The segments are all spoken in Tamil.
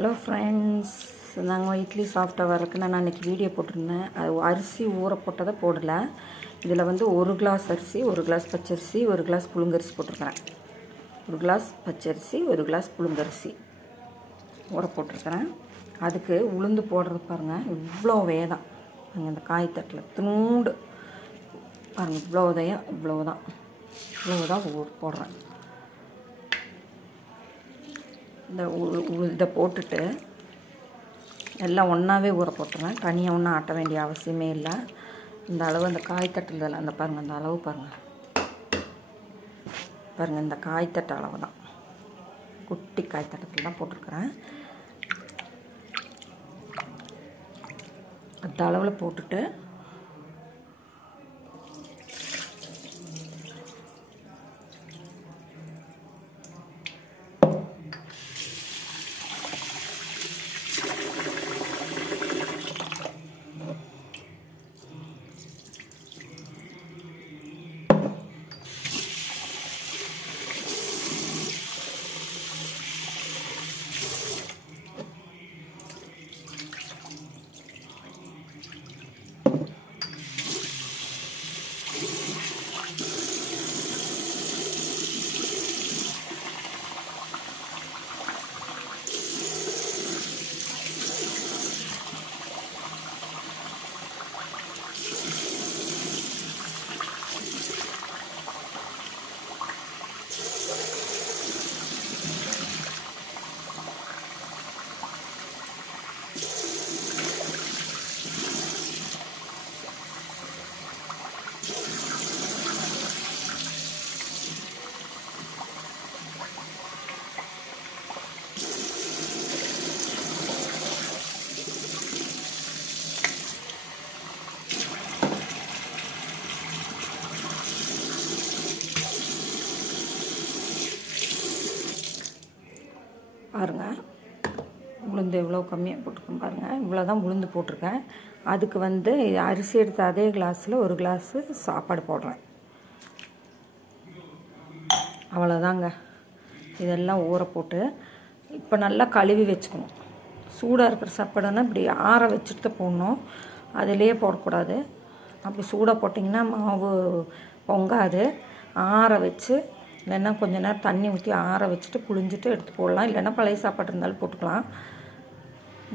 ஹலோ ஃப்ரெண்ட்ஸ், நாங்கள் இட்லி சாஃப்டாக வரக்கு நான் அன்றைக்கி வீடியோ போட்டிருந்தேன். அது அரிசி ஊற போட்டதை போடலை. இதில் வந்து 1 கிளாஸ் அரிசி, 1 கிளாஸ் பச்சரிசி, 1 கிளாஸ் புழுங்கரிசி போட்டிருக்கிறேன். 1 கிளாஸ் பச்சரிசி, 1 கிளாஸ் புழுங்கரிசி ஊற போட்டிருக்கிறேன். அதுக்கு உளுந்து போடுறது பாருங்கள், இவ்வளோ வேதான். அங்கே இந்த காய்த்தட்டில் துண்டு பாருங்கள், இவ்வளோதான் போடுறேன். இந்த இதை போட்டுட்டு எல்லாம் ஒன்றாவே ஊற போட்டுறேன். தனியாக ஒன்றும் ஆட்ட வேண்டிய அவசியமே இல்லை. இந்த அளவு அந்த காய்த்தட்டில் அந்த பாருங்கள், அந்த அளவு பாருங்கள், இந்த காய்த்தட்டு அளவு தான், குட்டி காய்த்தட்டத்தில் தான் போட்டிருக்கிறேன். அந்த அளவில் போட்டுட்டு பாருங்கள், உளுந்து எவ்வளோ கம்மியாக போட்டிருக்கேன் பாருங்கள். இவ்வளோ தான் உளுந்து போட்டிருக்கேன். அதுக்கு வந்து அரிசி எடுத்த அதே கிளாஸில் 1 கிளாஸு சாப்பாடு போடுறேன். அவ்வளோதாங்க. இதெல்லாம் ஊற போட்டு இப்போ நல்லா கழுவி வச்சுக்கணும். சூடாக இருக்கிற சாப்பாடுன்னா இப்படி ஆற வச்சுட்டு போடணும், அதிலே போடக்கூடாது. அப்படி சூடாக போட்டிங்கன்னா மாவு பொங்காது. ஆற வச்சு இல்லைன்னா கொஞ்சம் நேரம் தண்ணி ஊற்றி ஆற வச்சுட்டு புழிஞ்சிட்டு எடுத்து போடலாம். இல்லைன்னா பழைய சாப்பாடு இருந்தாலும் போட்டுக்கலாம்.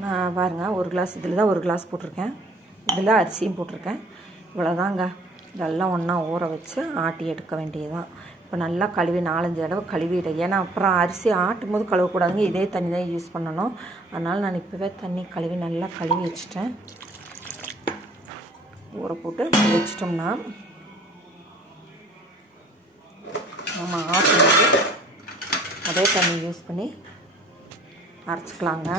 நான் பாருங்கள், 1 கிளாஸ் இதில் தான் 1 கிளாஸ் போட்டிருக்கேன். இதில் அரிசியும் போட்டிருக்கேன். இவ்வளோதாங்க. இதெல்லாம் ஒன்றா ஊற வச்சு ஆட்டி எடுக்க வேண்டியதுதான். இப்போ நல்லா கழுவி 4-5 தடவை கழுவிடு. ஏன்னா அப்புறம் அரிசி ஆட்டும் போது கழுவக்கூடாதுங்க, இதே தண்ணி தான் யூஸ் பண்ணணும். அதனால் நான் இப்போவே தண்ணி கழுவி நல்லா கழுவி வச்சுட்டேன். ஊற போட்டு வச்சிட்டோம்னா நம்ம ஆட்டும்போது அதே தண்ணி யூஸ் பண்ணி அரைச்சிக்கலாங்க.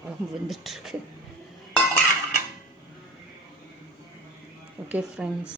குழம்பு வெந்துட்டுருக்கு. Okay friends.